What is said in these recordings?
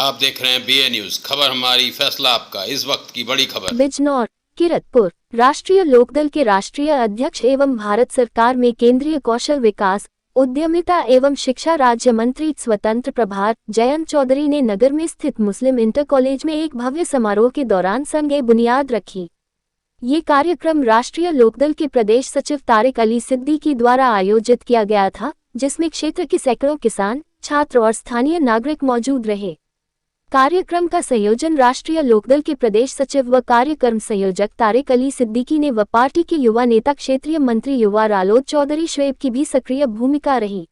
आप देख रहे हैं BA न्यूज, खबर हमारी फैसला आपका। इस वक्त की बड़ी खबर। बिजनौर किरतपुर राष्ट्रीय लोकदल के राष्ट्रीय अध्यक्ष एवं भारत सरकार में केंद्रीय कौशल विकास, उद्यमिता एवं शिक्षा राज्य मंत्री स्वतंत्र प्रभार जयंत चौधरी ने नगर में स्थित मुस्लिम इंटर कॉलेज में एक भव्य समारोह के दौरान संग बुनियाद रखी। ये कार्यक्रम राष्ट्रीय लोकदल के प्रदेश सचिव तारिक अली सिद्दीकी द्वारा आयोजित किया गया था, जिसमें क्षेत्र के सैकड़ों किसान, छात्र और स्थानीय नागरिक मौजूद रहे। कार्यक्रम का संयोजन राष्ट्रीय लोकदल के प्रदेश सचिव व कार्यक्रम संयोजक तारिक अली सिद्दीकी ने व पार्टी के युवा नेता क्षेत्रीय मंत्री युवा रालोद चौधरी शुएब की भी सक्रिय भूमिका रही।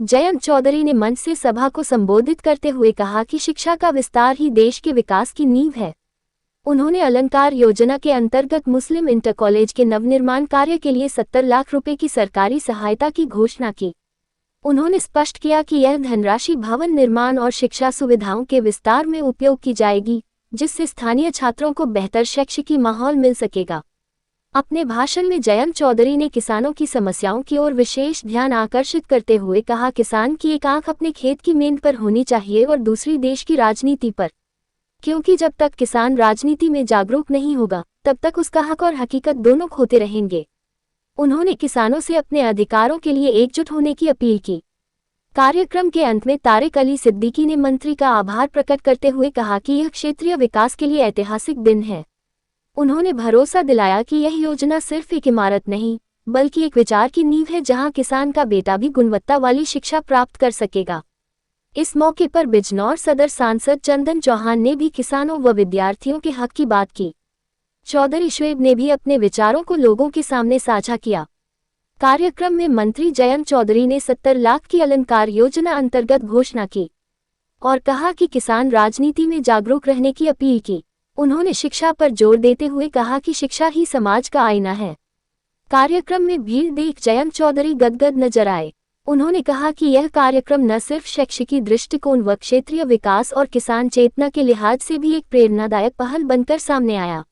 जयंत चौधरी ने मंच से सभा को संबोधित करते हुए कहा कि शिक्षा का विस्तार ही देश के विकास की नींव है। उन्होंने अलंकार योजना के अंतर्गत मुस्लिम इंटर कॉलेज के नवनिर्माण कार्य के लिए 70 लाख रुपए की सरकारी सहायता की घोषणा की। उन्होंने स्पष्ट किया कि यह धनराशि भवन निर्माण और शिक्षा सुविधाओं के विस्तार में उपयोग की जाएगी, जिससे स्थानीय छात्रों को बेहतर शैक्षिक माहौल मिल सकेगा। अपने भाषण में जयंत चौधरी ने किसानों की समस्याओं की ओर विशेष ध्यान आकर्षित करते हुए कहा, किसान की एक आंख अपने खेत की मेंढ पर होनी चाहिए और दूसरी देश की राजनीति पर, क्योंकि जब तक किसान राजनीति में जागरूक नहीं होगा, तब तक उसका हक और हकीकत दोनों खोते रहेंगे। उन्होंने किसानों से अपने अधिकारों के लिए एकजुट होने की अपील की। कार्यक्रम के अंत में तारिक अली सिद्दीकी ने मंत्री का आभार प्रकट करते हुए कहा कि यह क्षेत्रीय विकास के लिए ऐतिहासिक दिन है। उन्होंने भरोसा दिलाया कि यह योजना सिर्फ एक इमारत नहीं, बल्कि एक विचार की नींव है, जहां किसान का बेटा भी गुणवत्ता वाली शिक्षा प्राप्त कर सकेगा। इस मौके पर बिजनौर सदर सांसद चंदन चौहान ने भी किसानों व विद्यार्थियों के हक की बात की। चौधरी शुएब ने भी अपने विचारों को लोगों के सामने साझा किया। कार्यक्रम में मंत्री जयंत चौधरी ने 70 लाख की अलंकार योजना अंतर्गत घोषणा की और कहा कि किसान राजनीति में जागरूक रहने की अपील की। उन्होंने शिक्षा पर जोर देते हुए कहा कि शिक्षा ही समाज का आईना है। कार्यक्रम में भीड़ देख जयंत चौधरी गदगद नजर आए। उन्होंने कहा कि यह कार्यक्रम न सिर्फ शैक्षिकी दृष्टिकोण व क्षेत्रीय विकास और किसान चेतना के लिहाज से भी एक प्रेरणादायक पहल बनकर सामने आया।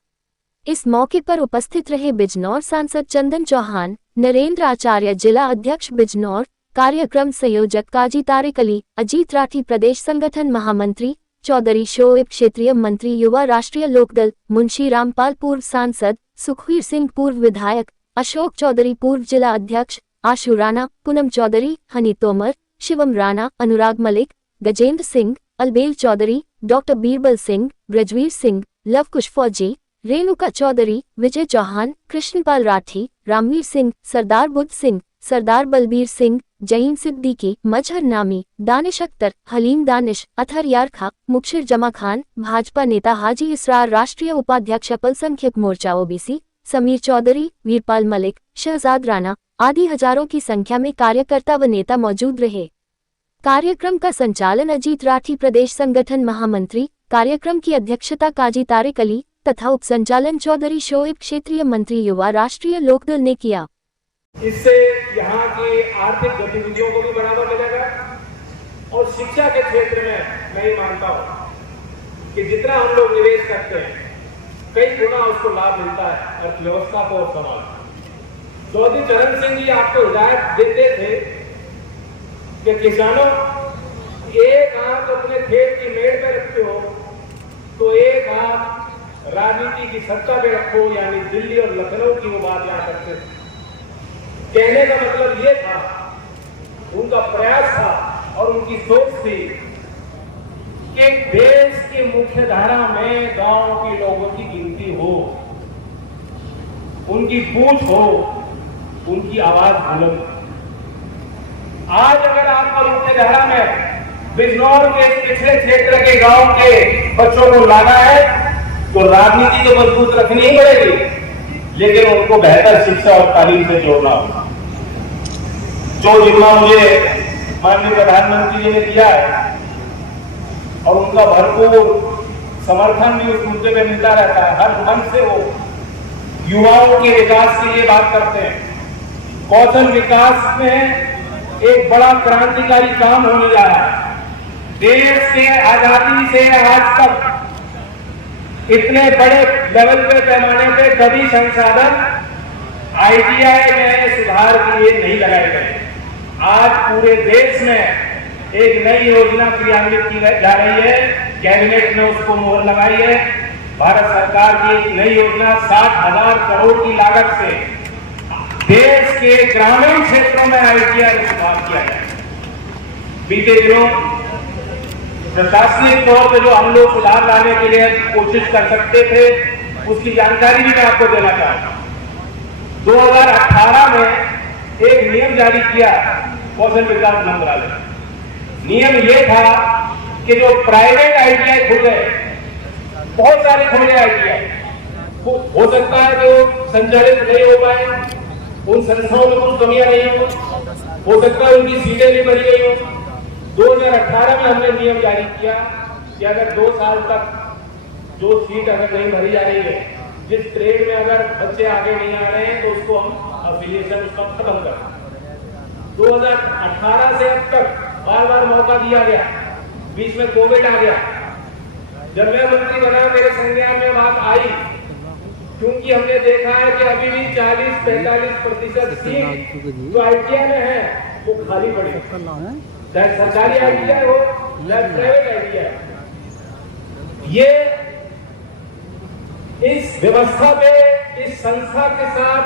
इस मौके पर उपस्थित रहे बिजनौर सांसद चंदन चौहान, नरेंद्र आचार्य जिला अध्यक्ष बिजनौर, कार्यक्रम संयोजक काजी तारिक अली, अजीत राठी प्रदेश संगठन महामंत्री, चौधरी शोएब क्षेत्रीय मंत्री युवा राष्ट्रीय लोकदल, मुंशी रामपाल पूर्व सांसद, सुखवीर सिंह पूर्व विधायक, अशोक चौधरी पूर्व जिला अध्यक्ष, आशु राणा, पूनम चौधरी, हनी तोमर, शिवम राणा, अनुराग मलिक, गजेंद्र सिंह, अलबेल चौधरी, डॉक्टर बीरबल सिंह, ब्रजवीर सिंह, लवकुश फौजी, रेणुका चौधरी, विजय चौहान, कृष्णपाल राठी, रामवीर सिंह, सरदार बुद्ध सिंह, सरदार बलबीर सिंह, जहीन सिद्दीकी, मजहर नामी, दानिश अख्तर, हलीम दानिश, अथर यार खा, मुबशिर जमा खान, भाजपा नेता हाजी इसरार, राष्ट्रीय उपाध्यक्ष अल्पसंख्यक मोर्चा OBC समीर चौधरी, वीरपाल मलिक, शहजाद राणा आदि हजारों की संख्या में कार्यकर्ता व नेता मौजूद रहे। कार्यक्रम का संचालन अजीत राठी प्रदेश संगठन महामंत्री, कार्यक्रम की अध्यक्षता काजी तारिक अली तथा उपसंचालन चौधरी शोएब क्षेत्रीय मंत्री युवा राष्ट्रीय लोकदल ने किया। इससे यहाँ की आर्थिक गतिविधियों को भी बढ़ावा मिलेगा और शिक्षा के क्षेत्र में मैं ये मानता हूँ कि जितना हम लोग निवेश करते हैं, कई गुना उसको लाभ मिलता है अर्थव्यवस्था को और समाज को। चौधरी चरण सिंह जी आपको हिदायत देते थे कि किसानों, एक आंख अपने खेत की मेड़ पे रखते हो तो एक आंख राजनीति की सत्ता पे रखो, यानी दिल्ली और लखनऊ की वो बात यहाँ करते थे। कहने का मतलब ये था, उनका प्रयास था और उनकी सोच थी कि देश की मुख्य धारा में गांव के लोगों की गिनती हो, उनकी पूछ हो, उनकी आवाज बुलंद। आज अगर आपको मुख्य धारा में बिजनौर के पिछड़े क्षेत्र के गांव के बच्चों को लाना है तो राजनीति तो मजबूत रखनी ही पड़ेगी, लेकिन उनको बेहतर शिक्षा और तालीम से जोड़ना होगा। जो जिम्मा मुझे माननीय प्रधानमंत्री जी ने दिया है और उनका भरपूर समर्थन भी उस मुद्दे पे मिलता रहता है, हर मंच से वो युवाओं के विकास के लिए बात करते हैं। कौशल विकास में एक बड़ा क्रांतिकारी काम होने जा रहा है। देश के आजादी से आज तक इतने बड़े लेवल पे पैमाने पे कभी संसाधन ITI में सुधार के लिए नहीं लगाए गए। आज पूरे देश में एक नई योजना क्रियान्वित की जा रही है। कैबिनेट ने उसको मोहर लगाई है। भारत सरकार की एक नई योजना 60,000 करोड़ की लागत से देश के ग्रामीण क्षेत्रों में ITI को सुधार किया जाए। बीते दिनों प्रशासनिक तौर पर जो हम लोग सुधार लाने के लिए कोशिश कर सकते थे, उसकी जानकारी भी मैं आपको देना चाहता हूं। 2018 में एक नियम जारी किया कौशल विकास मंत्रालय। नियम ये था कि जो प्राइवेट ITI खुल गए, बहुत सारे खुले ITI, हो सकता है जो संचालित नहीं हो पाए, उन संस्थाओं में कुछ कमियां नहीं हो सकता है उनकी सीटें भी बढ़ी गई हो। 2018 में हमने नियम जारी किया कि अगर 2 साल तक जो सीट अगर नहीं भरी जा रही है, जिस ट्रेड में अगर बच्चे आगे नहीं आ रहे हैं, तो उसको हम अफिलिएशन उसका खत्म कर। 2018 से अब तक बार बार मौका दिया गया, बीच में कोविड आ गया। जब मैं मंत्री बना, मेरे संज्ञान में बात आई, क्योंकि हमने देखा है कि अभी भी 40-45% सीट जो ITI में है वो खाली पड़ी है, चाहे सरकारी ITI हो चाहे प्राइवेट ITI। ये इस व्यवस्था पे, इस संस्था के साथ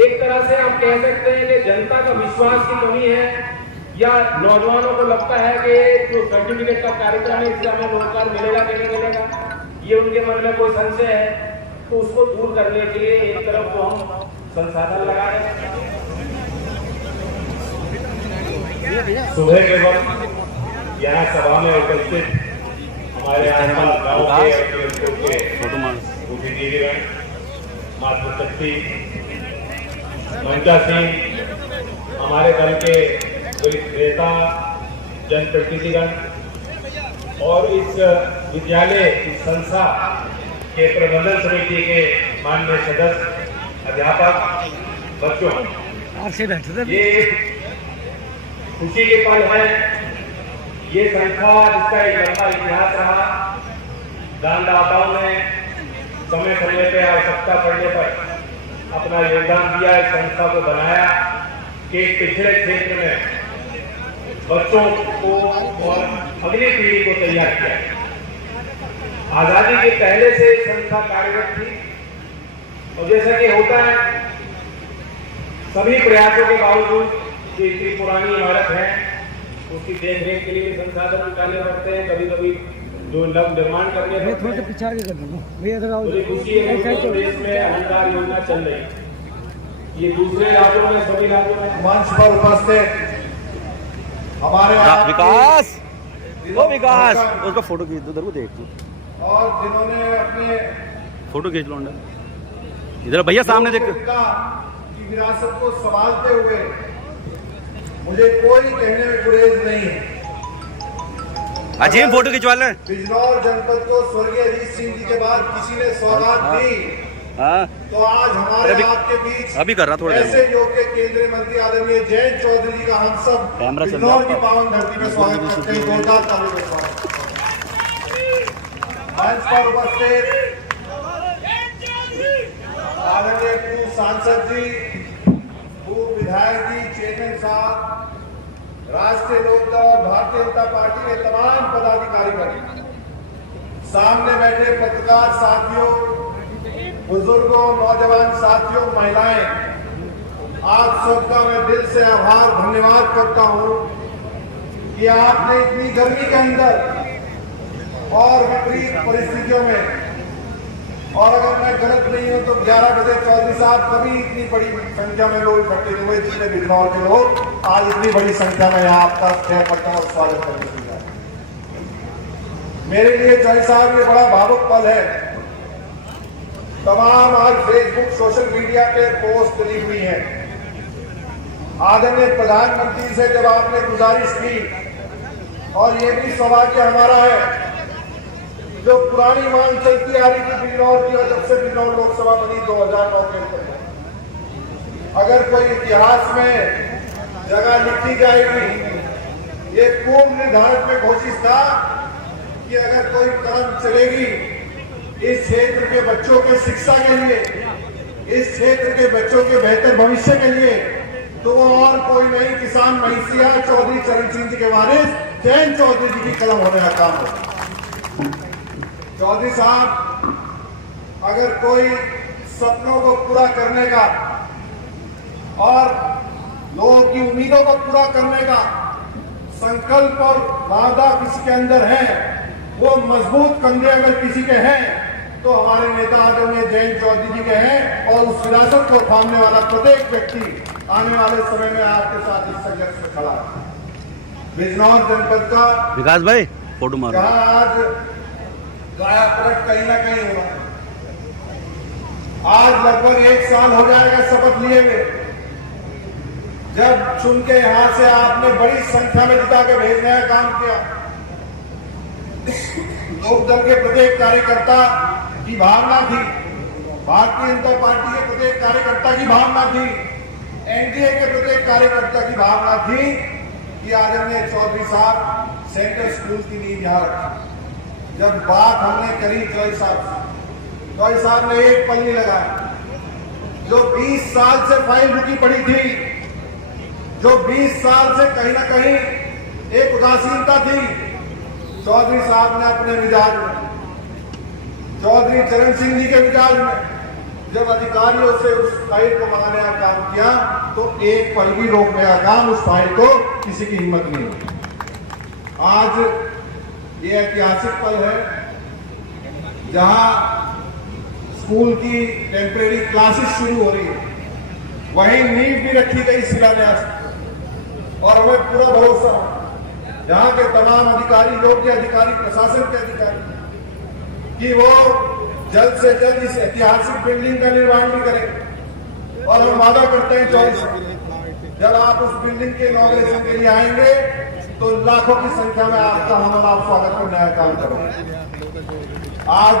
एक तरह से आप कह सकते हैं कि जनता का विश्वास की कमी है, या नौजवानों को लगता है कि जो सर्टिफिकेट का कार्यक्रम है इससे हमें रोजगार मिलेगा कि नहीं मिलेगा, ये उनके मन में कोई संशय है। तो उसको दूर करने के लिए एक तरफ तो हम संसाधन लगा रहे हैं। सुबह के वक्त यहाँ सभा में उपस्थित हमारे आसपास गाँव के दीदीगण, मातृशक्ति, ममता सिंह, हमारे दल के वरिष्ठ नेता, जनप्रतिनिधिगण और इस विद्यालय, इस संस्था के प्रबंधन समिति के माननीय सदस्य, अध्यापक, बच्चों, ये खुशी के पल है। ये संस्था जिसका एक लंबा इतिहास रहा, दानदाताओं ने समय समय पे आवश्यकता पड़ने पर अपना योगदान दिया, इस संस्था को बनाया कि पिछड़े क्षेत्र में बच्चों को और अगली पीढ़ी को तैयार किया। आजादी के पहले से संस्था कार्यरत थी, और जैसा कि होता है सभी प्रयासों के बावजूद जो इतनी पुरानी इमारत है उसकी देखरेख के लिए संसाधन जुटाने पड़ते हैं, कभी कभी जो नव निर्माण करने पड़ते हैं। मुझे खुशी है कि देश में अनुदान योजना चल रही है, ये दूसरे राज्यों में, सभी राज्यों में। मंच पर उपस्थित हमारे विकास उसका फोटो खींच दो, उधर को देख तू, और जिन्होंने अपने फोटो खींच लो इधर भैया सामने देख। की विरासत को संभालते हुए मुझे कोई कहने में गुरेज नहीं है। अजीम फोटो खिंचवा ले। बिजनौर जनपद को स्वर्गीय अजीत सिंह जी के बाद किसी ने सौगात दी, तो आज हमारे आपके बीच अभी कर रहा थोड़ा ऐसे योग्य केंद्रीय मंत्री आदरणीय जयंत चौधरी जी का हम सब बिजनौर की पावन धरती में स्वागत करते हैं। जोरदार तालियों के साथ मंच पर उपस्थित आदरणीय पूर्व सांसद जी, पूर्व विधायक जी, चेयरमैन साहब, राष्ट्रीय लोकदल और भारतीय जनता पार्टी के तमाम पदाधिकारी, सामने बैठे पत्रकार साथियों, बुजुर्गों, नौजवान साथियों, महिलाएं, आप सबका मैं दिल से आभार धन्यवाद करता हूं कि आपने इतनी गर्मी के अंदर और विपरीत परिस्थितियों में, और अगर मैं गलत नहीं हूं तो 11 बजे चौधरी साहब कभी इतनी बड़ी संख्या में लोग इकट्ठे हुए, जितने बिजनौर के लोग आज इतनी बड़ी संख्या में यहाँ आपका पटना और स्वागत करने के लिए। मेरे लिए चौधरी साहब ये बड़ा भावुक पल है। तमाम आज फेसबुक, सोशल मीडिया पे पोस्ट डली हुई है। आदरणीय प्रधानमंत्री से जब आपने गुजारिश की, और ये भी सौभाग्य हमारा है जो पुरानी मांग चलती आ रही थी बिजनौर की, और जब से बिजनौर लोकसभा बनी 2009 के अंदर, अगर कोई इतिहास में जगह लिखी जाएगी, ये पूर्व निर्धारित में घोषित था कि अगर कोई कदम चलेगी इस क्षेत्र के बच्चों के शिक्षा के लिए, इस क्षेत्र के बच्चों के बेहतर भविष्य के लिए, तो वो और कोई नहीं, किसान नाम महिसिया चौधरी चरण सिंह जी के वारिस जयंत चौधरी जी की कलम होने का काम हो। चौधरी साहब, अगर कोई सपनों को पूरा करने का और लोगों की उम्मीदों को पूरा करने का संकल्प और वादा किसी के अंदर है, वो मजबूत कंधे अगर किसी के हैं तो हमारे नेता आदरणीय जयंत चौधरी जी के हैं। और उस विरासत को थामने वाला प्रत्येक व्यक्ति आने वाले समय में आपके साथ इस संघर्ष में खड़ा है। बिजनौर जनपद का विकास भाई फोटो मारो। जहां आज काया पलट कहीं ना कहीं हुआ, आज लगभग 1 साल हो जाएगा शपथ लिए हुए, जब चुन के यहां से आपने बड़ी संख्या में जिता के भेजने का काम किया। लोक दल के प्रत्येक कार्यकर्ता की भावना थी, भारतीय जनता पार्टी के प्रत्येक कार्यकर्ता की भावना थी, एनडीए के प्रत्येक कार्यकर्ता की भावना थी कि आदरणीय चौधरी साहब सेंट्रल स्कूल की नींव यहां रखी। जब बात हमने करी चौधरी साहब ने एक पल नहीं लगाया। जो 20 साल से फाइल रुकी पड़ी थी, जो 20 साल से कहीं ना कहीं एक उदासीनता थी, चौधरी साहब ने अपने मिजाज में, चौधरी चरण सिंह जी के मिजाज में जब अधिकारियों से उस फाइल को मंगाने का काम किया तो एक पल भी रोकने का काम उस फाइल को किसी की हिम्मत नहीं हुई। आज ये ऐतिहासिक पल है जहां स्कूल की टेम्परेरी क्लासेस शुरू हो रही है, वहीं नींव भी रखी गई शिलान्यास, और हमें पूरा भरोसा यहाँ के तमाम अधिकारी, योग्य अधिकारी, प्रशासन के अधिकारी कि वो जल्द से जल्द इस ऐतिहासिक बिल्डिंग का निर्माण भी करेंगे। और हम वादा करते हैं 24 जब आप उस बिल्डिंग के इनॉग्रेशन के लिए आएंगे तो लाखों की संख्या में आपका हम आप स्वागत करने का काम करेंगे। आज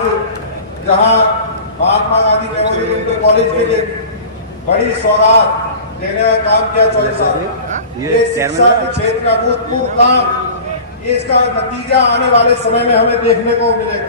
जहां Mahatma Gandhi memorial inter college के लिए बड़ी सौगात देने का काम किया चौधरी साहब, ये शिक्षा के क्षेत्र का भूतपूर्व काम, इसका नतीजा आने वाले समय में हमें देखने को मिलेगा।